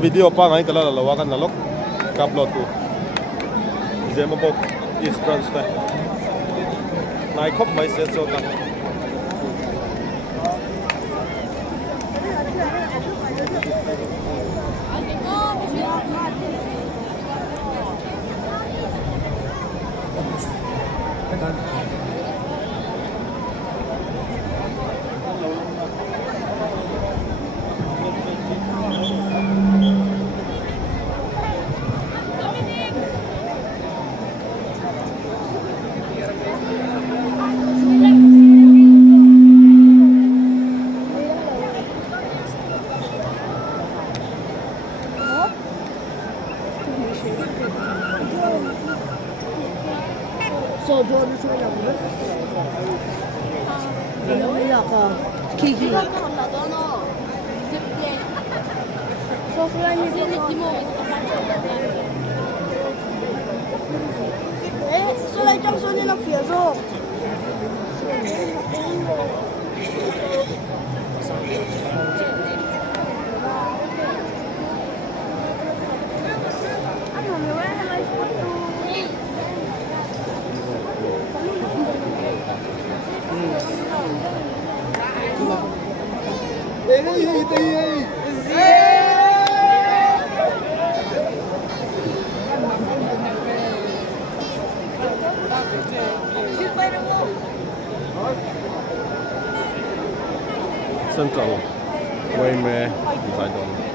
video pa ngai kala lawa kan nalok upload tu zema bok is branch ta nai khop mai set so ta So doon sa lang. Wala ka. Kiki. So fly ni so lai chang so ni na fia so. Ano me voy a dejar la foto. Central, way me, I don't know.